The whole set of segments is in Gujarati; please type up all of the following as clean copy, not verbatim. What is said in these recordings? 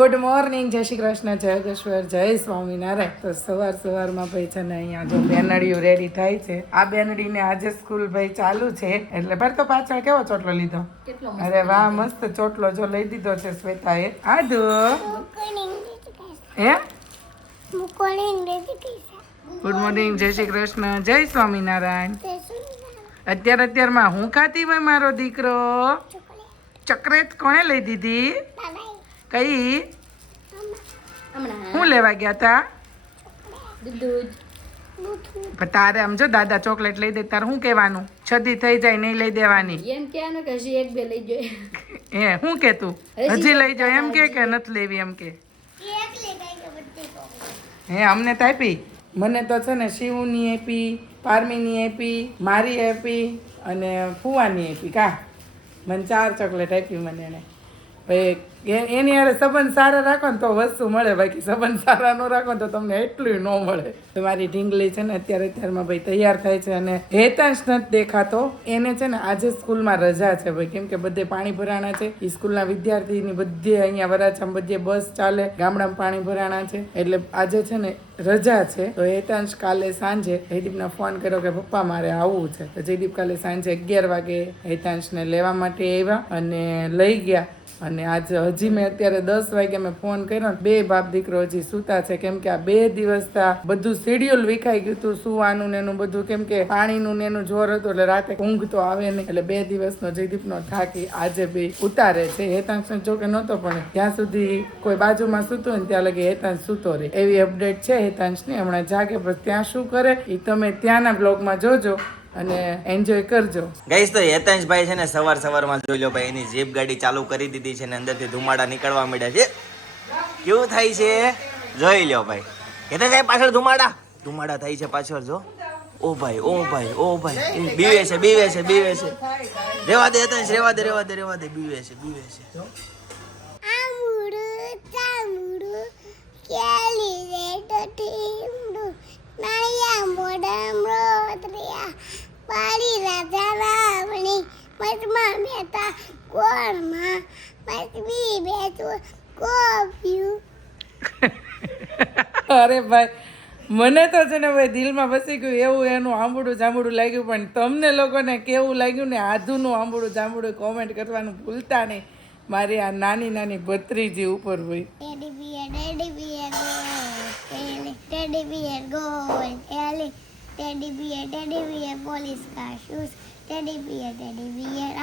ગુડ મોર્નિંગ, જય શ્રી કૃષ્ણ, જય યોગેશ્વર, જય સ્વામિનારાયણ. તો સવારમાં ભાઈ છે ને અહીંયા જો બેનડીઓ રેડી થાય છે. આ બેનડીને આજે સ્કૂલ ભાઈ ચાલુ છે એટલે ભાઈ તો પાછળ કેવો ચોટલો લીધો? અરે વાહ, મસ્ત ચોટલો જો લઈ દીધો છે શ્વેતાએ. આદુ હે ગુડ મોર્નિંગ, જય શ્રી કૃષ્ણ, જય સ્વામિનારાયણ. અત્યારમાં હું ખાતી હોય મારો દીકરો? ચોકલેટ કોણે લઈ દીધી? કઈ? હું લેવા ગયા તા? તારે આમ જો દાદા ચોકલેટ લઈ દે તારે શું કહેવાનું? છદી થઈ જાય નહીં લઈ દેવાની એમ કહેવાનું કે હજી એક બે લઈ જાય. હે શું કે તું હજી લઈ જાવ એમ કે નથી લેવી એમ કે? હે અમને તો આપી. મને તો છે ને શિવની આપી, પારમીની આપી, મારી આપી અને ફુવાની આપી. કા મને 4 ચોકલેટ આપી મને એને. ભાઈ એની યારે સંબંધ સારા રાખો ને તો વસ્તુ મળે, બાકી સંબંધ સારા ન રાખો ને તો તમને એટલું ન મળે. મારી ઢીંગલી છે ને અત્યારમાં ભાઈ તૈયાર થાય છે અને હેતાંશ નથી દેખાતો. એને છે ને આજે સ્કૂલમાં રજા છે ભાઈ, કેમ કે બધે પાણી ભરાણા છે. એ સ્કૂલના વિદ્યાર્થીની બધે અહીંયા વરાછામાં બધે બસ ચાલે, ગામડામાં પાણી ભરાણા છે એટલે આજે છે ને રજા છે. તો હેતાંશ કાલે સાંજે જયદીપને ફોન કર્યો કે પપ્પા મારે આવવું છે. તો જયદીપ કાલે સાંજે 11 વાગે હેતાંશને લેવા માટે આવ્યા અને લઈ ગયા. અને આજે હજી મેં અત્યારે 10 વાગે મેં ફોન કર્યો, 2 બાપ દીકરો હજી સૂતા છે, કેમ કે આ 2 દિવસ બધું શેડ્યુલ વિખાઈ ગયું હતું સુવાનું ને એનું બધું, કેમ કે પાણીનું ને એનું જોર હતું એટલે રાતે ઊંઘ તો આવે નહીં. એટલે 2 દિવસનો જયદીપનો થાકી આજે બી ઉતારે છે. હેતાંશ જો કે નહોતો પણ જ્યાં સુધી કોઈ બાજુમાં સૂતો હોય ને ત્યાં લગી હેતાંશ સૂતો રહે એવી અપડેટ છે હેતાંશની. હમણાં જાગે પછી ત્યાં શું કરે એ તમે ત્યાંના બ્લોગમાં જોજો અને એન્જોય કરજો. ગાઈસ તો હેતાંશભાઈ છે ને સવારમાં જોઈ લો ભાઈ, એની જીપ ગાડી ચાલુ કરી દીધી છે ને અંદરથી ધુમાડા નીકળવા માંડ્યા છે. કેવું થાય છે જોઈ લો ભાઈ. હેતાંશભાઈ પાછળ ધુમાડા થાય છે પાછળ જો. ઓ ભાઈ બીવે છે. રેવા દે હેતાંશ, રેવા દે બીવે છે. પાડી રાજા રાવણી મતમાં બેતા કોરમાં મતબી બેતું કોપ્યું. અરે ભાઈ મને તો છે ને ભાઈ દિલમાં બસી ગયું એવું એનું આંબળું જાંબુડું લાગ્યું. પણ તમને લોકોને કેવું લાગ્યું ને આધુનું આંબળું જાંબુડું કોમેન્ટ કરવાનું ભૂલતા નહીં. મારી આ નાની ભત્રીજી ઉપર હોય. Teddy beer goal Teddy bear, police car shoes. Teddy bear,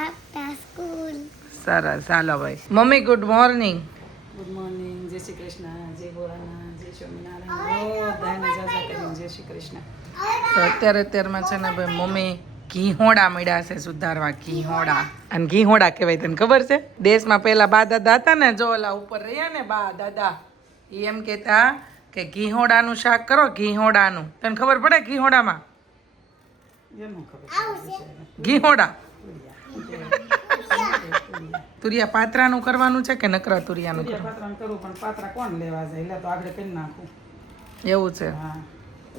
after school. સરસ, ચાલો ભાઈ. Mummy good morning. Good morning, જય શ્રી કૃષ્ણ, જય ભોળાનાથ, જય સ્વામિનારાયણ, બધાને જાજા કરીને જય શ્રી કૃષ્ણ. તો અત્યારમાં છે ને ભાઈ મમ્મી ઘીહોડા મળ્યા છે સુધારવા. ઘીહોડા અને ઘીહોડા કહેવાય તને ખબર છે? દેશમાં પહેલા બા દાદા હતા ને જો ઓલા ઉપર રહ્યા ને બા દાદા, એમ કહેતા કે ઘીહોડાનું શાક કરો. ઘીહોડાનું તને ખબર પડે? ઘીહોડામાં ઘીહોડા તુરિયા પાત્રાનું કરવાનું છે કે નકરા તુરિયાનું કરવું? પણ પાત્રા કોણ લેવા જાય એટલે તો આગળ કરી નાખું એવું છે.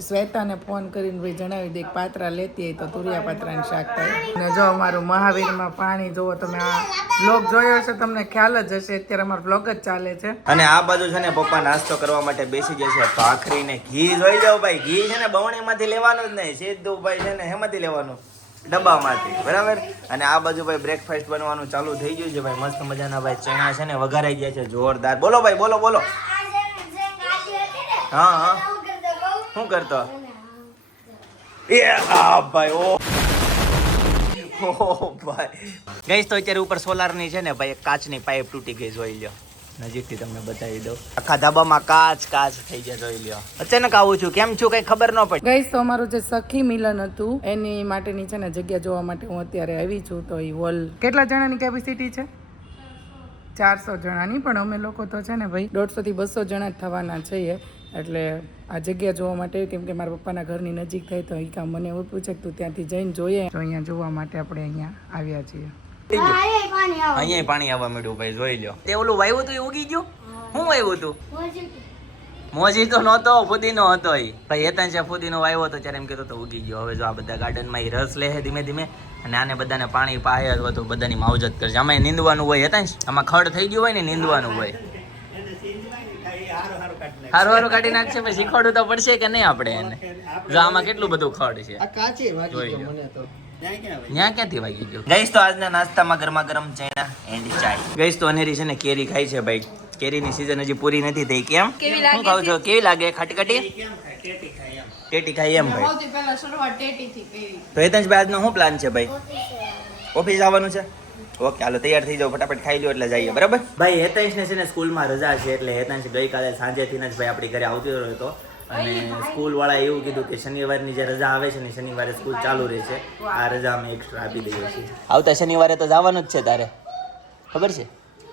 શ્વેતાને ફોન કરીને ભાઈ જણાવી દે પાત્રા લેતી હોય તો તુરિયા પાત્રાનું શાક થાય. અને જો અમારું મહાવીરમાં પાણી જોવો તમે, આ બ્લોગ જોયો છે તમને ખ્યાલ જ હશે. અત્યારે અમારો બ્લોગ જ ચાલે છે અને આ બાજુ છે ને પપ્પા નાસ્તો કરવા માટે બેસી જશે. ભાખરી ને ઘી જોઈ જાવ ભાઈ. ઘી છે ને બવણીમાંથી લેવાનું જ નહીં, સીધું ભાઈ છે ને હેમાંથી લેવાનું? ડબ્બામાંથી, બરાબર. અને આ બાજુ ભાઈ બ્રેકફાસ્ટ બનવાનું ચાલુ થઈ ગયું છે ભાઈ. મસ્ત મજાના ભાઈ ચણા છે ને વઘારાઈ ગયા છે જોરદાર. બોલો ભાઈ, બોલો. હા શું કરતો? એ આ ભાઈ ઓ ભાઈ ગઈસ તો અત્યારે ઉપર સોલારની છે ને ભાઈ કાચની પાઇપ તૂટી ગઈ જોઈ લ્યો. નજીકથી તમને બતાવી દઉં. આખા ધાબામાં કાચ થઈ ગયા જોઈ લ્યો. અચાનક આવું છું, કેમ છું કઈ ખબર ન પડી. ગઈસ તો અમારું જે સખી મિલન હતું એની માટેની છે ને જગ્યા જોવા માટે હું અત્યારે આવી છું. તો એ હોલ કેટલા જણાની કેપેસિટી છે? 400 જણાની. પણ અમે લોકો તો છે ને ભાઈ 150 થી 200 જણા જ થવાના છીએ. એટલે આ જગ્યા જોવા માટે, કેમ કે મારા પપ્પાના ઘરની નજીક થાય તો એ કામ મને એવું પૂછે કે તું ત્યાંથી જઈને જોઈએ. તો અહીંયા જોવા માટે આપણે અહીંયા આવ્યા છીએ. અહીંયા પાણી આવવા માંડ્યું ભાઈ જોઈ લ્યો. તે ઓલું વાવ્યું હતું એ ઉગી ગયું? શું વાવ્યું હતું? મોજી તો નહોતો, ફુદીનો હતો. એ ભાઈ હેતાંશ ફુદીનો વાવ્યો હતો ત્યારે એમ કહેતો તો ઉગી ગયો. હવે જો આ બધા ગાર્ડનમાં એ રસ લે છે ધીમે ધીમે અને આને બધાને પાણી પાય અથવા તો બધાની માવજત કરશે. આમાં નીંદવાનું હોય હેતાંશ, આમાં ખડ થઈ ગયું હોય ને નીંદવાનું હોય. હારું હારું કાઢી નાખશે પછી શીખવાડવું તો પડશે કે નહીં આપણે એને જો આમાં કેટલું બધું ખડ છે જોઈ લો ત્યાં ક્યાંથી વાગી ગયો ગઈશ તો આજના નાસ્તામાં ગરમા ગરમ ચણા એન્ડ ચાય ગઈશ તો અનેરી છે ને કેરી ખાઈ છે ભાઈ કેરીની સીઝન હજી પૂરી નથી થઈ કેમ શું ખાવ છો કેવી લાગે ખાટી ખાટી ટેટી ખાઈ એમ ભાઈ સૌથી પહેલા શરૂઆત ટેટીથી કરી. તો હેતાંશભાઈ આજનો શું પ્લાન છે ભાઈ ઓફિસ આવવાનું છે ઓકે હાલો તૈયાર થઈ જાઓ ફટાફટ ખાઈ લો એટલે જઈએ બરાબર ભાઈ હેતાંશને છે ને સ્કૂલમાં રજા છે એટલે હેતાંશ ગઈકાલે સાંજેથી જ ભાઈ આપણી ઘરે આવતો હતો અને સ્કૂલ વાળા એવું કીધું કે શનિવારની જે રજા આવે છે ને શનિવારે સ્કૂલ ચાલુ રહે છે આ રજા અમે એક્સ્ટ્રા આપી દઈએ છીએ આવતા શનિવારે તો જવાનું જ છે તારે ખબર છે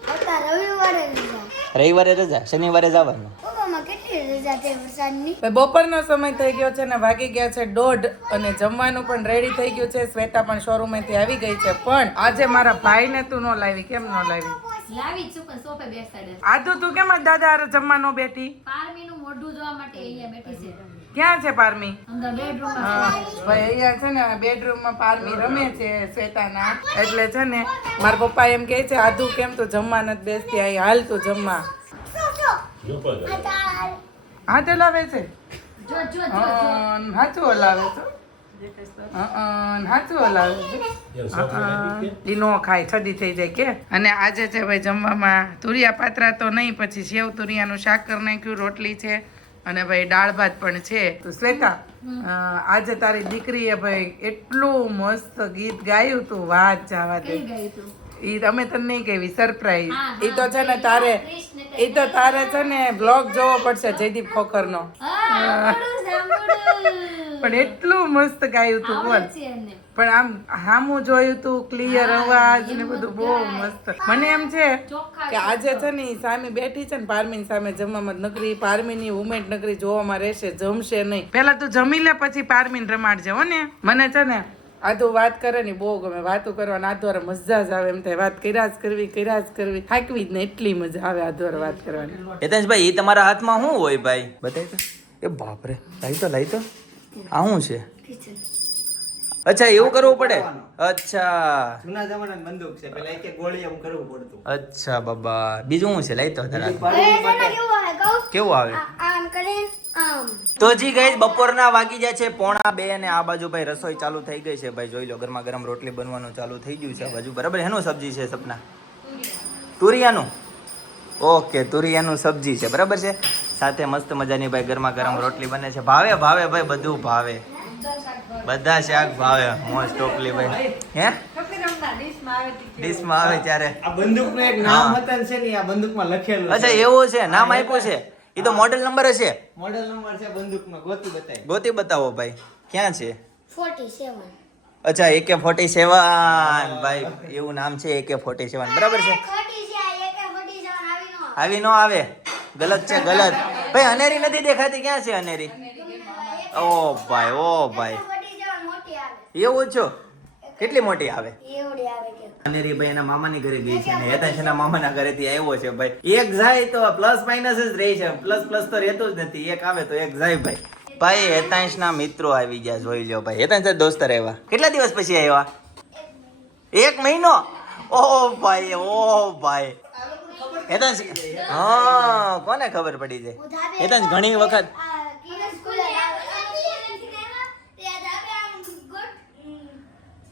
પપ્પા રવિવારે રજા. રવિવારે રજા શનિવારે જવાનું પપ્પામાં કેટલી રજા છે વરસાદની? ભાઈ બપોરનો સમય થઈ ગયો છે ને વાગી ગયા છે 1:30 અને જમવાનું પણ રેડી થઈ ગયું છે શ્વેતા પણ શોરૂમેથી આવી ગઈ છે પણ આજે મારા ભાઈને તું ન લાવી કેમ ન લાવી લાવી છું પણ સોફે બેસાડે. આદુ તું કેમ જ દાદા હારે જમવા ન બેઠી પારમીનું મોઢું જોવા માટે અહીંયા બેઠી છે. ક્યાં છે પારમી અંદર બેડરૂમમાં હા, ભાઈ અહીંયા છે ને બેડરૂમમાં પારમી રમે છે શ્વેતાના એટલે છે ને મારા પપ્પા એમ કહે છે આદુ કેમ તું જમવા નથી બેસતી અહીં હાલ તું જમવા હાથે લાવે છે જો જો જો હાથું હલાવે છે હાથું હલાવે છે ઈ નો ખાય છડી થઈ જાય કે અને આજે છે ભાઈ જમવામાં તુરિયા પાત્રા તો નહીં પછી સેવ તુરિયાનું શાક કરી નાખ્યું રોટલી છે અને ભાઈ દાળ ભાત પણ છે તો શ્વેતા આજે તારી દીકરીએ ભાઈ એટલું મસ્ત ગીત ગાયું તું વાત જવા દે કઈ ગઈ તું ઈ અમે તને નહીં કેવી સરપ્રાઈઝ હા, ઈ તો છે ને તારે ઈ તો તારે છે ને બ્લોગ જોવો પડશે જયદીપ ખોખરનો પણ એટલું મસ્ત ગાયું તું બોલ પણ આમ હામું જોયું તું ક્લિયર અવાજ ને બધું બહુ મસ્ત મને એમ છે કે આજે છે ને ઈ સામે બેઠી છે ને પારમીની સામે જમવામાં નકરી પારમીની મુમેન્ટ નકરી જોવામાં રહેશે જમશે નહીં પેલા તું જમી લે પછી પારમીને રમાડજે હો ને મને છે ને આધુ વાત કરે ને બહુ ગમે વાતો કરવાની આ દ્વારા મજા જ આવે એમ થાય વાત કર્યા જ કરવી થાકવી જ ને એટલી મજા આવે આ દ્વારા વાત કરવાની હેતાંશભાઈ એ તમારા હાથમાં શું હોય ભાઈ બતાવી તો એ બાપરે લાવી તો આ શું છે અચ્છા એવું કરવું પડે અચ્છા જૂના જમાનાની બંદૂક છે પેલા એક ગોળી એમ કરવું પડતું અચ્છા બાબા બીજું શું છે લાવી તો તારા અરે તને કેવું આવે કહું? કેવું આવે આમ કરે આમ. તો જી ગઈ બપોરના વાગી જાય છે 1:45 અને આ બાજુ ભાઈ રસોઈ ચાલુ થઈ ગઈ છે ભાઈ જોઈ લો ગરમા ગરમ રોટલી બનવાનું ચાલુ થઈ ગયું છે આ બાજુ બરાબર એનું સબ્જી છે સપના તુરિયાનું ઓકે તુરિયાનું સબ્જી છે બરાબર છે સાથે મસ્ત મજાની ભાઈ ગરમા ગરમ રોટલી બને છે ભાવે ભાઈ બધું ભાવે બધા શાક ભાવે મોસ્ટ ઓફલી ભાઈ હે ડીશમાં આવે ત્યારે આ બંદૂકનું એક નામ વતન છે ને આ બંદૂકમાં લખેલું અચ્છા એવું છે નામ આપ્યું છે એ તો મોડેલ નંબર હશે મોડેલ નંબર છે બંદૂકનો ગોતી બતાય ગોતી બતાવો ભાઈ ક્યાં છે 47. અચ્છા AK-47 ભાઈ એવું નામ છે AK-47 બરાબર છે ખોટી છે આ AK-47 આવી નો આવી નો આવે ગલત છે ગલત ભાઈ અનેરી નથી દેખાતી ક્યાં છે અનેરી ઓ ભાઈ 47 મોટી આવે. એવું છો કેટલી મોટી આવે એવડી આવે કે અનેરી ભાઈ એના મામાની ઘરે ગઈ છે અને હેતાંશ એના મામાના ઘરેથી આવ્યો છે ભાઈ એક જાય તો પ્લસ માઇનસ જ રહી છે પ્લસ તો રહેતું જ નથી એક આવે તો એક જાય ભાઈ હેતાંશના મિત્રો આવી ગયા જોઈ લ્યો ભાઈ હેતાંશ દોસ્તર આવ્યા કેટલા દિવસ પછી આવ્યા 1 મહિનો ઓ ભાઈ હેતાંશ હા કોને ખબર પડી જાય હેતાંશ ઘણી વખત આ કિરસ સ્કૂલ આવે ત્યાં આવે આમ ગુડ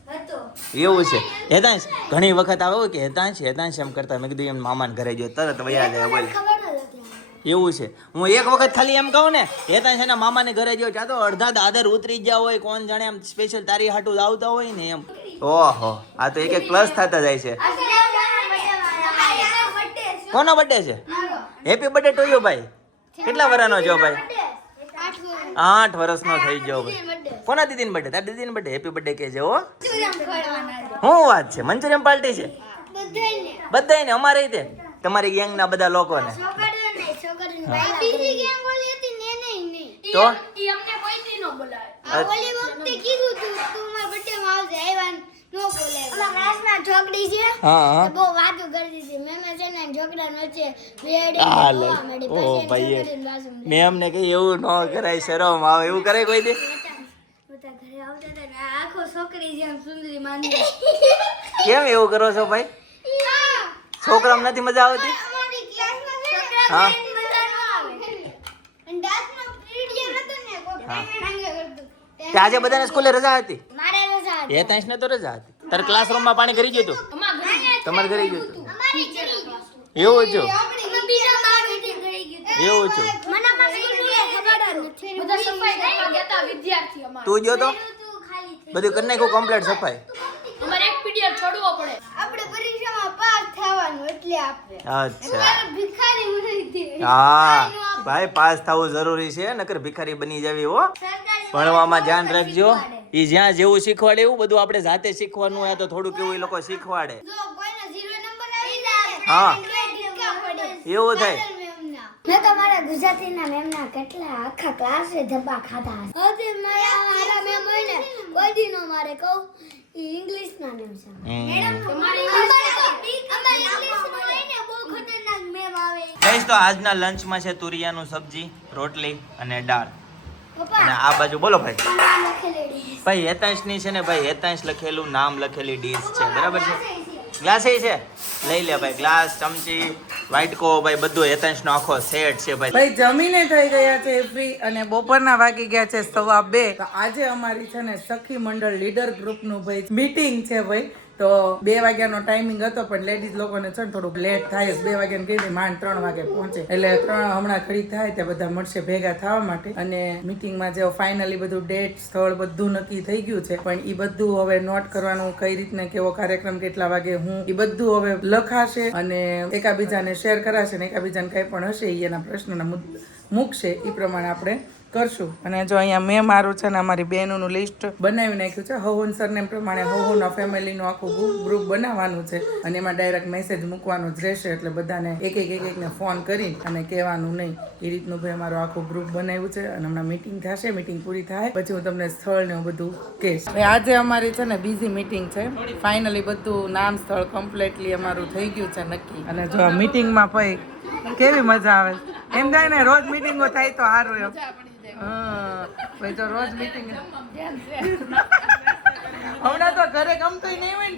હતો. એવું છે હેતાંશ ઘણી વખત આવે કે હેતાંશ એમ કરતા મેં કીધું એમ મામાને ઘરે ગયો તરત વયા જાય બોલ ખબર જ હતી. એવું છે હું એક વખત ખાલી એમ કહું ને હેતાંશ એના મામાને ઘરે ગયો ત્યાં તો અડધા દાદર ઉતરી ગયા હોય કોણ જાણે એમ સ્પેશિયલ તારી હાટું આવતા હોય ને એમ ઓહો આ તો એક પ્લસ થતા જાય છે કોનો બર્થડે છે હેપી બર્થડે ટુ યુ ભાઈ કેટલા વર્ષનો છો ભાઈ 8 વર્ષનો થઈ ગયો ભાઈ કોના દીદીનો બર્થડે તારી દીદીનો બર્થડે હેપી બર્થડે કહેજે હો શું વાત છે મંચુરિયન પાર્ટી છે બધાને અમારે તે તમારી ગેંગના બધા લોકોને તો ઈ અમને કોઈ દી નો બોલાવે. હા બહુ વાતો કરતી હતી મેં છે ને ઝઘડા વચ્ચે હા લે ઓ ભાઈ મેં અમને કઈ એવું ન કરાય શરમ આવે એવું કરાય કોઈ દે બધા ઘરે આવતા હતા ને આખો છોકરી જેમ સુંદરી માની કેમ એવું કરો છો ભાઈ છોકરામાં નથી મજા આવતી અમારી ક્લાસમાં છે ને હા. મજા ન આવે અને ડાન્સનો પીરિયડ હતો ને કોઈ ડાંગે કરતું તે આજે બધાને સ્કૂલે રજા હતી. મારે રજા હતી. હેતાંશ ને તો રજા હતી. તારે ક્લાસરૂમમાં પાણી કરી ગયું હતું? તમારે ઘરે ગયું હતું? અમારે કરી ગયું એવું છું. આપણે બીજા મારું કરી ગયું એવું છું. મને અમારી સ્કૂલની ખબર જ નથી બધા સફાઈ કરવા ગયા તા વિદ્યાર્થી અમારે. તું ગયો તો? તું ખાલી થઈ બધું કરી નાખ્યું કમ્પ્લીટ સફાઈ? અમારે એક પીરિયડ છોડવો પડે. આપણે પરીક્ષામાં પાસ થવાનું એટલે આપણે અચ્છા. ભિખારી મળી દે હા ભાઈ, પાસ થવું જરૂરી છે, નકર ભિખારી બની જવી હો. સરકારી ભણવામાં ધ્યાન રાખજો. ઈ જ્યાં જેવું શીખવાડે એવું બધું આપણે જાતે શીખવાનું હોય તો થોડુંક એવું એ લોકો શીખવાડે. જો કોઈનો 0 નંબર આવી જાય હા. ટીકા પડે એવું થાય. મેં તો મારા ગુજરાતીના મેમના કેટલા આખા ક્લાસે ધબ્બા ખાધા હશે. મારા મેમ હોય ને કોઈ દી નો મારે કહું ઈ ઇંગ્લિશના મેમ છે. અમારે ઇંગ્લિશમાં લઈને બહુ ખતરનાક મેમ આવે. ગઈશ તો આજના લંચમાં છે તુરિયાનું સબ્જી, રોટલી અને દાળ. અને પપ્પા આ બાજુ બોલો ભાઈ. નામ લખેલી ભાઈ હેતાંશની છે ને ભાઈ, હેતાંશ લખેલું નામ લખેલી ડીશ છે, બરાબર છે. ગ્લાસ એ છે, લઈ લે ભાઈ. ગ્લાસ, ચમચી, વાટકો, ભાઈ બધું હેતાંશનો આખો સેટ છે ભાઈ. ભાઈ જમીને થઈ ગયા છે ફ્રી અને બપોરના વાગી ગયા છે 2:15. તો આજે અમારી છે ને સખી મંડળ લીડર ગ્રુપનું ભાઈ મીટિંગ છે ભાઈ. તો 2 વાગ્યાનો ટાઈમિંગ હતો પણ લેડીઝ લોકોને છે ને થોડુંક લેટ થાય છે. 2 વાગ્યાને કહી દે માંડ 3 વાગે પહોંચે એટલે 3 હમણાં ઘડી થાય ત્યાં બધા મળશે ભેગા થવા માટે. અને મીટિંગમાં જે ફાઇનલી બધું ડેટ સ્થળ બધું નક્કી થઈ ગયું છે પણ એ બધું હવે નોટ કરવાનું, કઈ રીતને કેવો કાર્યક્રમ કેટલા વાગે હું એ બધું હવે લખાશે અને એકાબીજાને શેર કરાશે ને એકાબીજાને કંઈ પણ હશે એ એના પ્રશ્નોના મૂકશે એ પ્રમાણે આપણે કરશું. અને જો અહીંયા મેં મારું છે ને અમારી બહેનોનું લિસ્ટ બનાવી નાખ્યું છે. હવન સરનેમ પ્રમાણે હવનના ફેમિલીનું આખું ગ્રુપ બનાવવાનું છે અને એમાં ડાયરેક્ટ મેસેજ મૂકવાનું જ રહેશે એટલે બધાને એક એકને ફોન કરી અને કહેવાનું નહીં. એ રીતનું ભાઈ અમારું આખું ગ્રુપ બનાવ્યું છે અને હમણાં મીટિંગ થશે. મીટિંગ પૂરી થાય પછી હું તમને સ્થળ ને બધું કહીશ. આજે અમારી છે ને બીજી મીટિંગ છે. ફાઇનલી બધું નામ સ્થળ કમ્પ્લીટલી અમારું થઈ ગયું છે નક્કી. અને જો મીટિંગમાં ભાઈ કેવી મજા આવે એમ થાય ને રોજ મીટિંગો થાય તો સારું એમ. હા ભાઈ તો રોજ મીટિંગ હમણાં તો ઘરે ગમતું નહીં હોય ને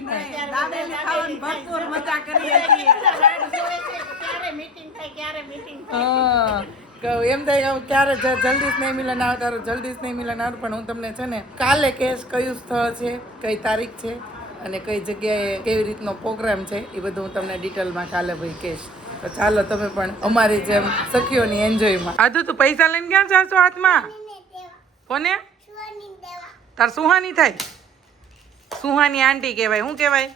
દાદાને ખાવાની ભરપૂર મજા કરીએ છીએ. હા એમ થાય કે ક્યારે જલ્દી જ નહીં મિલન આવે તારું જલ્દી જ નહીં મિલન આવે. પણ હું તમને છે ને કાલે કહીશ કયું સ્થળ છે, કઈ તારીખ છે અને કઈ જગ્યાએ કેવી રીતનો પ્રોગ્રામ છે એ બધું હું તમને ડિટેલમાં કાલે ભાઈ કહીશ. તો ચાલો તમે પણ અમારી જેમ સખીઓની એન્જોયમાં. આજુ તું પૈસા લઈને ક્યાં જાશો હાથમાં? કોને? તાર સુહાની થાય? સુહાની આંટી કહેવાય. શું કહેવાય?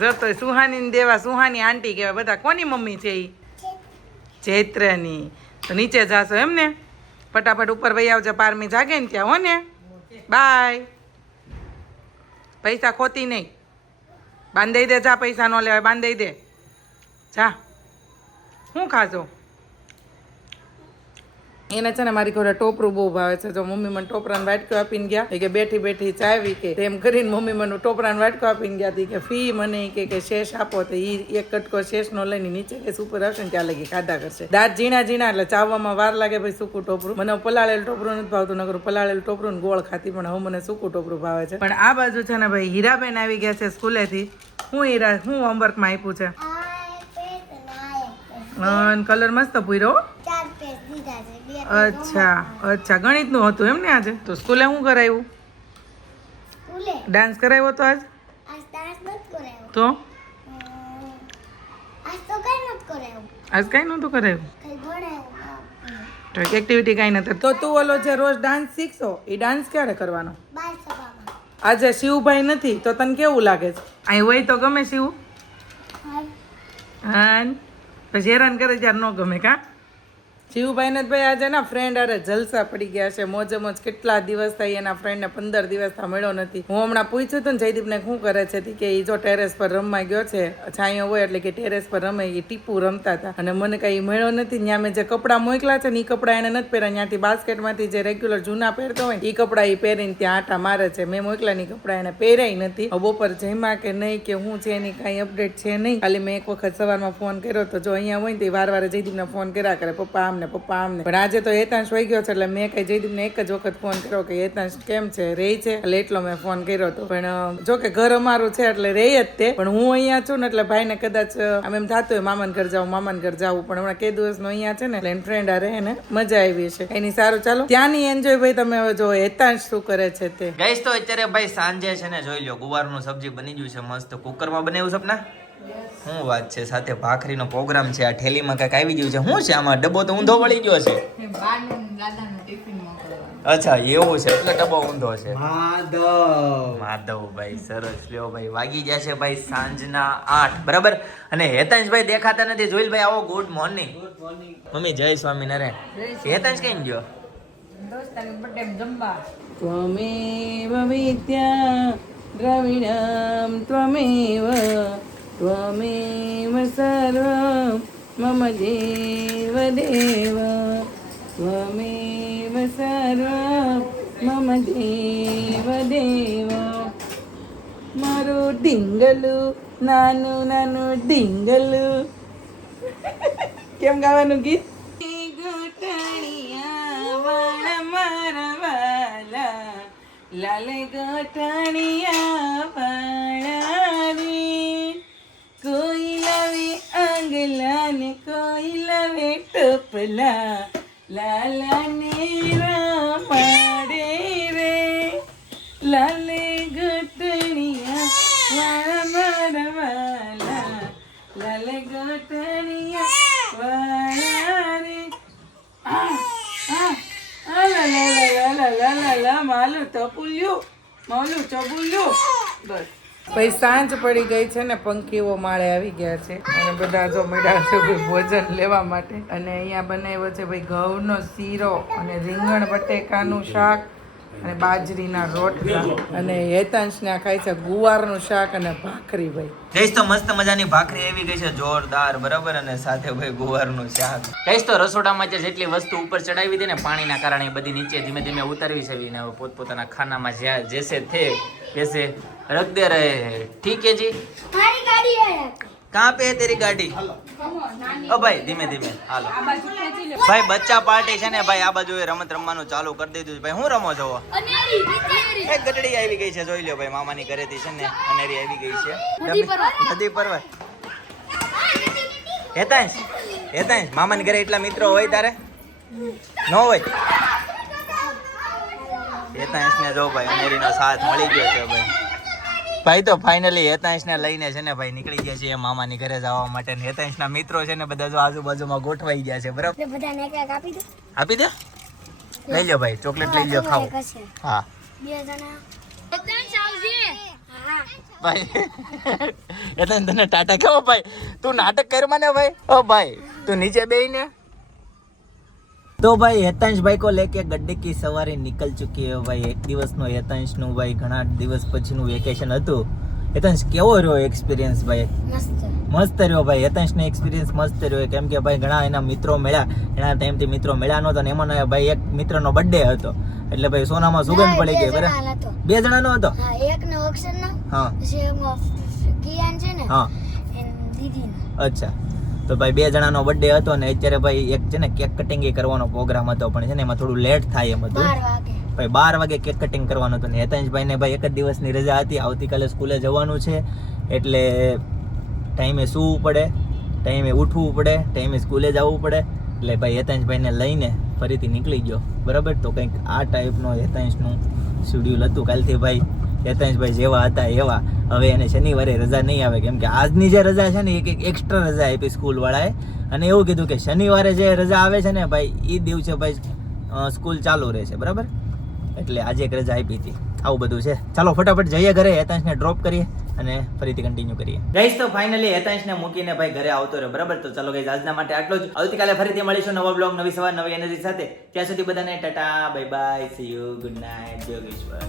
જતો સુહાની દેવા સુહાની આંટી કહેવાય. બધા કોની મમ્મી છે એ? ચૈત્રની. તો નીચે જાશો એમ ને? ફટાફટ ઉપર વહી આવજો પારમી જાગે ને ત્યાં. હો ને? બાય. પૈસા ખોતી નહીં. બાંધી દે જા. પૈસા ન લેવાય બાંધી દે જા. શું ખાશો? એને છે ને મારી ઘરે ટોપરું બહુ ભાવે છે. જો મમ્મી મને ટોપરાને વાટકો આપીને ગયા કે બેઠી બેઠી ચાવી કે તેમ કરીને મમ્મી મને ટોપરાને વાટકો આપીને ગયા હતી કે ફી મને કે શેષ આપો. તો એ એક કટકો શેષનો લઈને નીચે કે ઉપર આવશે ને ત્યાં લગી ખાધા કરશે. દાંત ઝીણા ઝીણા એટલે ચાવવામાં વાર લાગે ભાઈ. સૂકું ટોપરું મને પલાળેલું ટોપરું નથી ભાવતું. નકરું પલાળેલું ટોપરું ને ગોળ ખાતી પણ હવે મને સૂકું ટોપરું ભાવે છે. પણ આ બાજુ છે ને ભાઈ હીરાબેન આવી ગયા છે સ્કૂલેથી. હું હીરા હું હોમવર્કમાં આપ્યું છે? કલર મસ્ત પૂર્યો. 4 પેજ દીધા છે. અચ્છા ગણિતનું હતું એમ ને આજે? તો સ્કૂલે શું કરાવ્યું? સ્કૂલે ડાન્સ કરાવ્યો તો આજ? આજ ડાન્સ નથી કરાયો. તો આજ તો કઈ નથી કરાયો. આજ કઈ નહોતું કરાવ્યું? કઈ ભણાયું તો એક્ટિવિટી કઈ નથી. તો તું ઓલો જે રોજ ડાન્સ શીખશો એ ડાન્સ ક્યારે કરવાનો? બાલ સભામાં. આજે શિવભાઈ નથી તો તને કેવું લાગે છે? અહીં હોય તો ગમે શિવ? હા પછી હેરાન કરે ત્યારે ન ગમે કા? શિવભાઈને ભાઈ આજે ના ફ્રેન્ડ અરે જલસા પડી ગયા છે. મોજે મોજ કેટલા દિવસ થઈ એના ફ્રેન્ડને 15 દિવસ મળ્યો નથી. હું હમણાં પૂછ્યું હતું ને જયદીપને શું કરે છે કે એ જો ટેરેસ પર રમવા ગયો છે. છાંયો હોય એટલે કે ટેરેસ પર રમે. એ ટીપુ રમતા હતા અને મને કઈ મળ્યો નથી. ત્યાં મેં જે કપડાં મોકલા છે ને એ કપડાં એને નથી પહેર્યા. ત્યાંથી બાસ્કેટમાંથી જે રેગ્યુલર જૂના પહેરતો હોય એ કપડાં એ પહેરીને ત્યાં આટા મારે છે. મેં મોકલા ની કપડાં એને પહેર્યા નથી. બપોર જમ્યા કે નહીં કે હું છે એની કાંઈ અપડેટ છે નહીં. ખાલી મેં એક વખત સવારમાં ફોન કર્યો તો જો અહીંયા હોય ને તે વાર જયદીપને ફોન કર્યા કરે પપ્પા આમ ને પપ્પા આમ ને. પણ આજે તો હેતાંશ વહી ગયો છે એટલે મેં કઈ જયદીપને એક જ વખત ફોન કર્યો કે હેતાંશ કેમ છે, રહી છે, એટલે એટલો મેં ફોન કર્યો હતો. પણ જો કે ઘર અમારું છે એટલે રહી જ તે, પણ હું અહીંયા છું ને એટલે ભાઈને કદાચ આમ એમ થતું હોય મામાને ઘર જાઉં, મામાને ઘર જાવું, પણ હમણાં કે દિવસનો અહીંયા છે ને એટલે એની ફ્રેન્ડ આ રહે ને મજા આવી છે. એની સારું ચાલો ત્યાંની એન્જોય ભાઈ તમે હવે જો હેતાંશ શું કરે છે તે. ગઈશ તો અત્યારે ભાઈ સાંજે છે ને જોઈ લો ગુવારનું સબ્જી બની ગયું છે મસ્ત કુકરમાં બનાવ્યું સપના. શું વાત છે, સાથે ભાખરીનો પ્રોગ્રામ છે. આ થેલીમાં કઈક આવી ગયું છે. શું છે આમાં? ડબ્બો તો ઊંધો વળી ગયો છે. અચ્છા એવું છે એટલે ડબ્બો ઊંધો છે. માધવભાઈ સરસ. લ્યો ભાઈ વાગી ગયા છે ભાઈ સાંજના 8 બરાબર. અને હેતાંશભાઈ દેખાતા નથી. જોઈલભાઈ આવો. Good morning. મમ્મી જય સ્વામિનારાયણ. હેતાંશ કઈ ગયો? ત્વમેવ વિદ્યા દ્રવિણમ ત્વમેવ ત્વમેવ સર્વં મમ દેવ દેવ ત્વમેવ સર્વં મમ દેવ દેવ. મારું ઢીંગલું નાનું નાનું ઢીંગલું. કેમ ગાવાનું ગીત? ગોટણિયા વાળા મારા વાલા, લાલ ગોટણિયા વાળા રે. કોઈ લાવે આંગલા ને કોઈ લાવે ટોપલા, લાલા ને રામાડે રે. લાલ ગોટણિયા વાળા મારા વાલા, લાલ ગોટણિયા વાળા રે. માલું ચપુલ્યું, માલું ચપુલ્યું. બસ પછી સાંજ પડી ગઈ છે ને પંખીઓ માળે આવી ગયા છે અને બધા જો મળ્યા છે ભાઈ ભોજન લેવા માટે. અને અહીંયા બનાવ્યો છે ભાઈ ઘઉંનો શીરો અને રીંગણ બટેકાનું શાક અને બાજરીના રોટલા. અને હેતાંશને આ ખાય છે ગુવારનું શાક અને ભાખરી. ભાઈ ગઈશ તો મસ્ત મજાની ભાખરી આવી ગઈ છે જોરદાર બરાબર. અને સાથે ભાઈ ગુવારનું શાક. ગઈશ તો રસોડામાં જેટલી વસ્તુ ઉપર ચડાવી હતી ને પાણીના કારણે એ બધી નીચે ધીમે ધીમે ઉતારવી છે. ને હવે પોતપોતાના ખાનામાં જ્યાં જેસે થે વૈસે રખ દે રહે હે. ઠીક है जी. મારી ગાડી આયા कहाँ पे है तेरी गाड़ी? ओ भाई धीमे धीમે હાલો. ભાઈ બચ્ચા પાર્ટી છે ને ભાઈ આ બાજુ રમત રમવાનું ચાલુ કરી દીધું છે. ભાઈ હું રમો છો? અનેરી વિદ્યારી એક ગટડી આવી ગઈ છે જોઈ લો ભાઈ. મામાની ઘરેથી છે ને અનેરી આવી ગઈ છે. નદી પરવા. નદી પરવા. હેતાંશ હેતાંશ મામાની ઘરે એટલા મિત્રો હોય તારે ન હોય? હેતાંશને જો ભાઈ અનેરીનો સાથ મળી ગયો છે ભાઈ. ભાઈ તો ફાઇનલી હેતાંશને લઈને છે ને ભાઈ નીકળી ગયા છે મામાની ઘરે જવા માટે. ને હેતાંશના મિત્રો છે ને બધા જો આજુબાજુમાં ગોઠવાઈ ગયા છે બરાબર. બધાને એક એક આપી દો. આપી દે. લઈ લો ભાઈ ચોકલેટ લઈ લો ખાઓ. હા બે જણા. હેતાંશ આવજે. હા ભાઈ હેતાંશ તને ટાટા કેવો ભાઈ? તું નાટક કર મને ભાઈ. ઓ ભાઈ તું નીચે બેહી ને. तो भाई હેતાંશ ભાઈ को लेके गड्ढे की सवारी निकल चुकी है भाई. એક દિવસનો હેતાંશનું ભાઈ ઘણા દિવસ પછીનું વેકેશન હતું. હેતાંશ કેવો રહ્યો એક્સપિરિયન્સ ભાઈ? મસ્ત મસ્ત રહ્યો ભાઈ. હેતાંશનો એક્સપિરિયન્સ મસ્ત રહ્યો કેમ કે ભાઈ ઘણા એના મિત્રો મળ્યા. એના ટાઈમથી મિત્રો મળ્યા નહોતા ને એમાં ભાઈ એક મિત્રનો બર્થડે હતો એટલે ભાઈ સોનામાં સુગંધ પડી ગઈ બરાબર. 2 જણાનો હતો? હા એક નો ઓક્શન નો. હા પછી કિયાન છે ને. હા એન દીદી નો. અચ્છા તો ભાઈ 2 જણાનો બર્થડે હતો ને અત્યારે ભાઈ એક છે ને કેક કટિંગ કરવાનો પ્રોગ્રામ હતો પણ છે ને એમાં થોડું લેટ થાય એમ હતું. 12 વાગે ભાઈ 12 વાગે કેક કટિંગ કરવાનું હતું ને હેતાંશભાઈને ભાઈ એક જ દિવસની રજા હતી. આવતીકાલે સ્કૂલે જવાનું છે એટલે ટાઈમે સૂવું પડે, ટાઈમે ઉઠવું પડે, ટાઈમે સ્કૂલે જવું પડે. એટલે ભાઈ હેતાંશભાઈને લઈને ફરીથી નીકળી ગયો બરાબર. તો કંઈક આ ટાઈપનો હેતાંશનું શેડ્યુલ હતું. કાલથી ભાઈ હેતાંશભાઈ જેવા હતા એવા. હવે એને શનિવારે રજા નહીં આવે કેમ કે આજની જે રજા છે ને એ કંઈક એક્સ્ટ્રા રજા આપી સ્કૂલવાળાએ. અને એવું કીધું કે શનિવારે જે રજા આવે છે ને ભાઈ એ દિવસે ભાઈ સ્કૂલ ચાલુ રહેશે બરાબર. એટલે આજે એક રજા આપી હતી. આવું બધું છે. ચાલો ફટાફટ જઈએ ઘરે, હેતાંશને ડ્રોપ કરીએ અને ફરીથી કન્ટિન્યુ કરીએ. ગાઈસ તો ફાઇનલી હેતાંશને મૂકીને ભાઈ ઘરે આવતો રહ્યો બરાબર. તો ચાલો ગાઈસ આજના માટે આટલો જ. આવતીકાલે ફરીથી મળીશું નવા બ્લોગ, નવી સવાર, નવી એનર્જી સાથે. ત્યાં સુધી બધાને Tata bye bye, C you, good night, જય યોગેશ્વર.